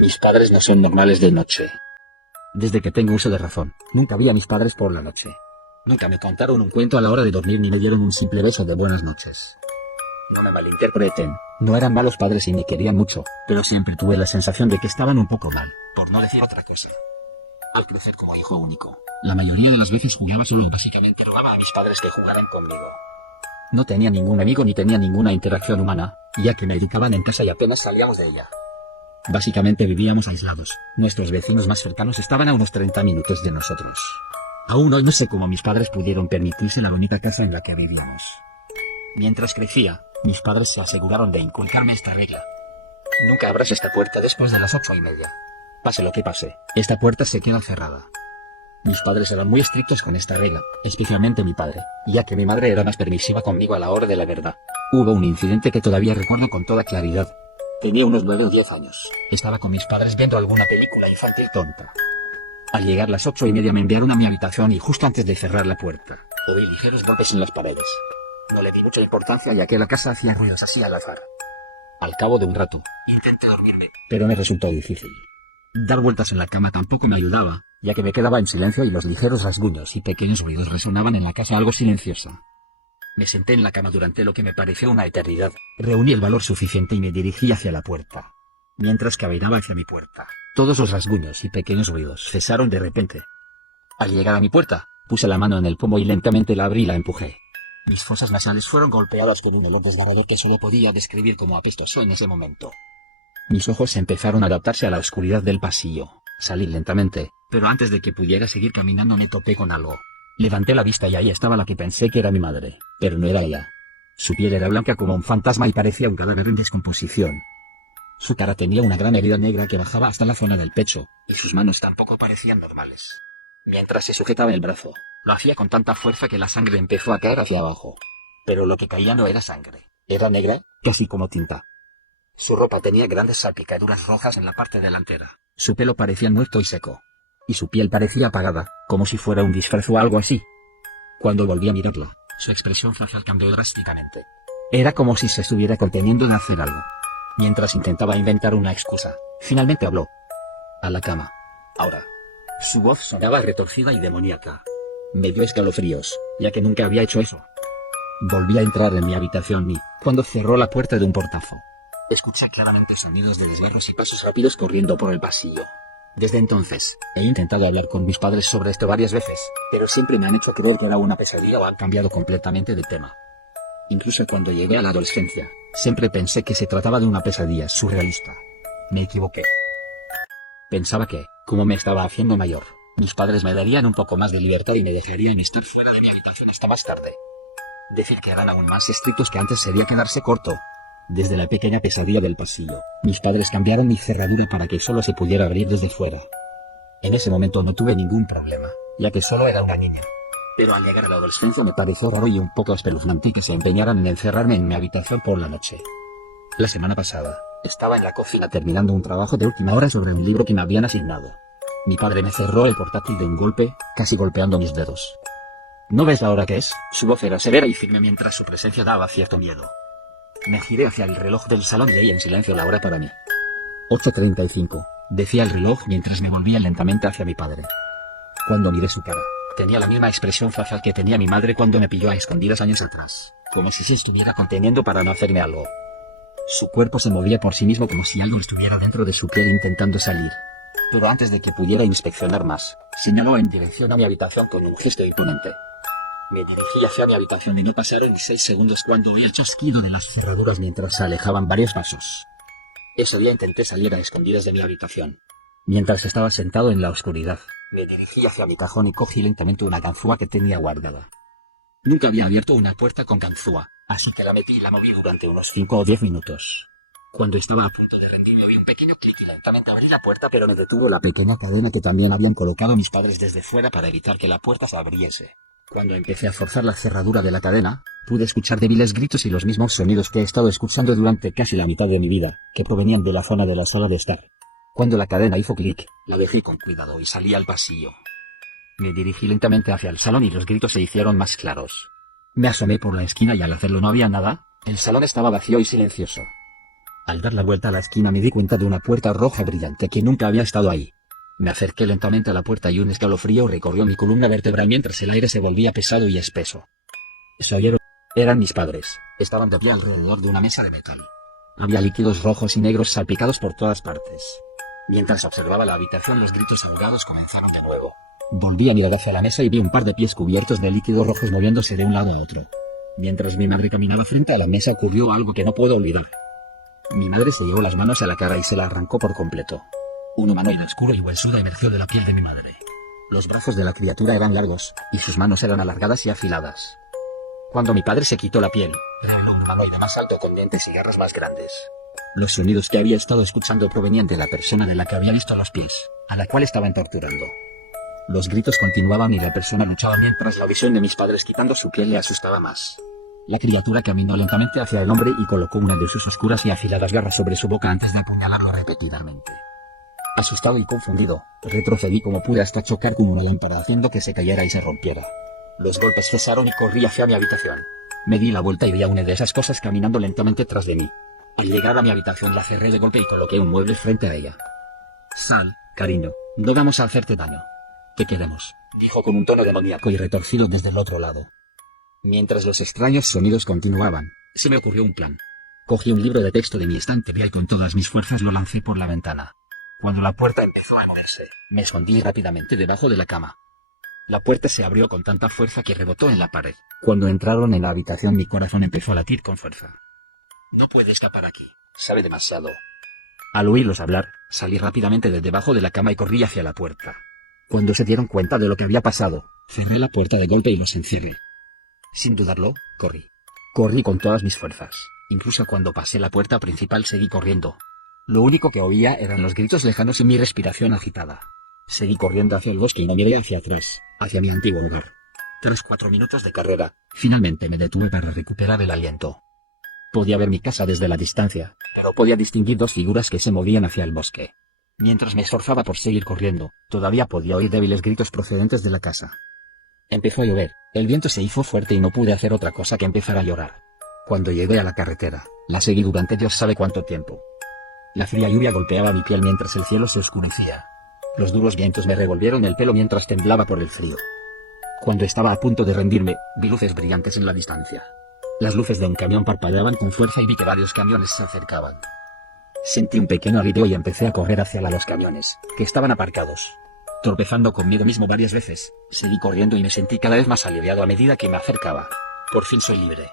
Mis padres no son normales de noche. Desde que tengo uso de razón, nunca vi a mis padres por la noche. Nunca me contaron un cuento a la hora de dormir ni me dieron un simple beso de buenas noches. No me malinterpreten, no eran malos padres y me querían mucho, pero siempre tuve la sensación de que estaban un poco mal, por no decir otra cosa. Al crecer como hijo único, la mayoría de las veces jugaba solo, básicamente rogaba a mis padres que jugaran conmigo. No tenía ningún amigo ni tenía ninguna interacción humana, ya que me educaban en casa y apenas salíamos de ella. Básicamente vivíamos aislados, nuestros vecinos más cercanos estaban a unos 30 minutos de nosotros. Aún hoy no sé cómo mis padres pudieron permitirse la bonita casa en la que vivíamos. Mientras crecía, mis padres se aseguraron de inculcarme esta regla. Nunca abras esta puerta después de las 8:30. Pase lo que pase, esta puerta se queda cerrada. Mis padres eran muy estrictos con esta regla, especialmente mi padre, ya que mi madre era más permisiva conmigo a la hora de la verdad. Hubo un incidente que todavía recuerdo con toda claridad. Tenía unos 9 o 10 años. Estaba con mis padres viendo alguna película infantil tonta. Al llegar las 8:30 me enviaron a mi habitación y justo antes de cerrar la puerta, oí ligeros golpes en las paredes. No le di mucha importancia ya que la casa hacía ruidos así al azar. Al cabo de un rato, intenté dormirme, pero me resultó difícil. Dar vueltas en la cama tampoco me ayudaba, ya que me quedaba en silencio y los ligeros rasguños y pequeños ruidos resonaban en la casa algo silenciosa. Me senté en la cama durante lo que me pareció una eternidad, reuní el valor suficiente y me dirigí hacia la puerta. Mientras caminaba hacia mi puerta, todos los rasguños y pequeños ruidos cesaron de repente. Al llegar a mi puerta, puse la mano en el pomo y lentamente la abrí y la empujé. Mis fosas nasales fueron golpeadas con un olor desgarrador que solo podía describir como apestoso en ese momento. Mis ojos empezaron a adaptarse a la oscuridad del pasillo. Salí lentamente, pero antes de que pudiera seguir caminando me topé con algo. Levanté la vista y ahí estaba la que pensé que era mi madre, pero no era ella. Su piel era blanca como un fantasma y parecía un cadáver en descomposición. Su cara tenía una gran herida negra que bajaba hasta la zona del pecho, y sus manos tampoco parecían normales. Mientras se sujetaba el brazo, lo hacía con tanta fuerza que la sangre empezó a caer hacia abajo. Pero lo que caía no era sangre, era negra, casi como tinta. Su ropa tenía grandes salpicaduras rojas en la parte delantera, su pelo parecía muerto y seco. Y su piel parecía apagada, como si fuera un disfraz o algo así. Cuando volví a mirarla, su expresión facial cambió drásticamente. Era como si se estuviera conteniendo de hacer algo. Mientras intentaba inventar una excusa, finalmente habló. A la cama. Ahora. Su voz sonaba retorcida y demoníaca. Me dio escalofríos, ya que nunca había hecho eso. Volví a entrar en mi habitación y, cuando cerró la puerta de un portazo, escuché claramente sonidos de desgarros y pasos rápidos corriendo por el pasillo. Desde entonces, he intentado hablar con mis padres sobre esto varias veces, pero siempre me han hecho creer que era una pesadilla o han cambiado completamente de tema. Incluso cuando llegué a la adolescencia, siempre pensé que se trataba de una pesadilla surrealista. Me equivoqué. Pensaba que, como me estaba haciendo mayor, mis padres me darían un poco más de libertad y me dejarían estar fuera de mi habitación hasta más tarde. Decir que eran aún más estrictos que antes sería quedarse corto. Desde la pequeña pesadilla del pasillo, mis padres cambiaron mi cerradura para que solo se pudiera abrir desde fuera. En ese momento no tuve ningún problema, ya que solo era una niña. Pero al llegar a la adolescencia me pareció raro y un poco espeluznante que se empeñaran en encerrarme en mi habitación por la noche. La semana pasada, estaba en la cocina terminando un trabajo de última hora sobre un libro que me habían asignado. Mi padre me cerró el portátil de un golpe, casi golpeando mis dedos. ¿No ves la hora que es? Su voz era severa y firme mientras su presencia daba cierto miedo. Me giré hacia el reloj del salón y leí en silencio la hora para mí. 8:35, decía el reloj mientras me volvía lentamente hacia mi padre. Cuando miré su cara, tenía la misma expresión facial que tenía mi madre cuando me pilló a escondidas años atrás, como si se estuviera conteniendo para no hacerme algo. Su cuerpo se movía por sí mismo como si algo estuviera dentro de su piel intentando salir. Pero antes de que pudiera inspeccionar más, señaló en dirección a mi habitación con un gesto imponente. Me dirigí hacia mi habitación y no pasaron ni 6 segundos cuando oí el chasquido de las cerraduras mientras se alejaban varios pasos. Ese día intenté salir a escondidas de mi habitación. Mientras estaba sentado en la oscuridad, me dirigí hacia mi cajón y cogí lentamente una ganzúa que tenía guardada. Nunca había abierto una puerta con ganzúa, así que la metí y la moví durante unos 5 o 10 minutos. Cuando estaba a punto de rendirme oí un pequeño clic y lentamente abrí la puerta, pero me detuvo la pequeña cadena que también habían colocado mis padres desde fuera para evitar que la puerta se abriese. Cuando empecé a forzar la cerradura de la cadena, pude escuchar débiles gritos y los mismos sonidos que he estado escuchando durante casi la mitad de mi vida, que provenían de la zona de la sala de estar. Cuando la cadena hizo clic, la dejé con cuidado y salí al pasillo. Me dirigí lentamente hacia el salón y los gritos se hicieron más claros. Me asomé por la esquina y al hacerlo no había nada, el salón estaba vacío y silencioso. Al dar la vuelta a la esquina me di cuenta de una puerta roja brillante que nunca había estado ahí. Me acerqué lentamente a la puerta y un escalofrío recorrió mi columna vertebral mientras el aire se volvía pesado y espeso. Se oyeron. Eran mis padres. Estaban de pie alrededor de una mesa de metal. Había líquidos rojos y negros salpicados por todas partes. Mientras observaba la habitación, los gritos ahogados comenzaron de nuevo. Volví a mirar hacia la mesa y vi un par de pies cubiertos de líquidos rojos moviéndose de un lado a otro. Mientras mi madre caminaba frente a la mesa ocurrió algo que no puedo olvidar. Mi madre se llevó las manos a la cara y se la arrancó por completo. Un humanoide oscuro y huesudo emergió de la piel de mi madre. Los brazos de la criatura eran largos, y sus manos eran alargadas y afiladas. Cuando mi padre se quitó la piel, era un humanoide más alto con dientes y garras más grandes. Los sonidos que había estado escuchando provenían de la persona de la que había visto los pies, a la cual estaban torturando. Los gritos continuaban y la persona luchaba mientras la visión de mis padres quitando su piel le asustaba más. La criatura caminó lentamente hacia el hombre y colocó una de sus oscuras y afiladas garras sobre su boca antes de apuñalarlo repetidamente. Asustado y confundido, retrocedí como pude hasta chocar con una lámpara haciendo que se cayera y se rompiera. Los golpes cesaron y corrí hacia mi habitación. Me di la vuelta y vi a una de esas cosas caminando lentamente tras de mí. Al llegar a mi habitación la cerré de golpe y coloqué un mueble frente a ella. Sal, cariño, no vamos a hacerte daño. Te queremos, dijo con un tono demoníaco y retorcido desde el otro lado. Mientras los extraños sonidos continuaban, se me ocurrió un plan. Cogí un libro de texto de mi estantería y con todas mis fuerzas lo lancé por la ventana. Cuando la puerta empezó a moverse, me escondí rápidamente debajo de la cama. La puerta se abrió con tanta fuerza que rebotó en la pared. Cuando entraron en la habitación mi corazón empezó a latir con fuerza. No puede escapar aquí, sabe demasiado. Al oírlos hablar, salí rápidamente de debajo de la cama y corrí hacia la puerta. Cuando se dieron cuenta de lo que había pasado, cerré la puerta de golpe y los encierré. Sin dudarlo, corrí. Corrí con todas mis fuerzas. Incluso cuando pasé la puerta principal seguí corriendo. Lo único que oía eran los gritos lejanos y mi respiración agitada. Seguí corriendo hacia el bosque y no miré hacia atrás, hacia mi antiguo hogar. Tras 4 minutos de carrera, finalmente me detuve para recuperar el aliento. Podía ver mi casa desde la distancia, pero podía distinguir 2 figuras que se movían hacia el bosque. Mientras me esforzaba por seguir corriendo, todavía podía oír débiles gritos procedentes de la casa. Empezó a llover, el viento se hizo fuerte y no pude hacer otra cosa que empezar a llorar. Cuando llegué a la carretera, la seguí durante Dios sabe cuánto tiempo. La fría lluvia golpeaba mi piel mientras el cielo se oscurecía. Los duros vientos me revolvieron el pelo mientras temblaba por el frío. Cuando estaba a punto de rendirme, vi luces brillantes en la distancia. Las luces de un camión parpadeaban con fuerza y vi que varios camiones se acercaban. Sentí un pequeño alivio y empecé a correr hacia los camiones, que estaban aparcados. Tropezando conmigo mismo varias veces, seguí corriendo y me sentí cada vez más aliviado a medida que me acercaba. Por fin soy libre.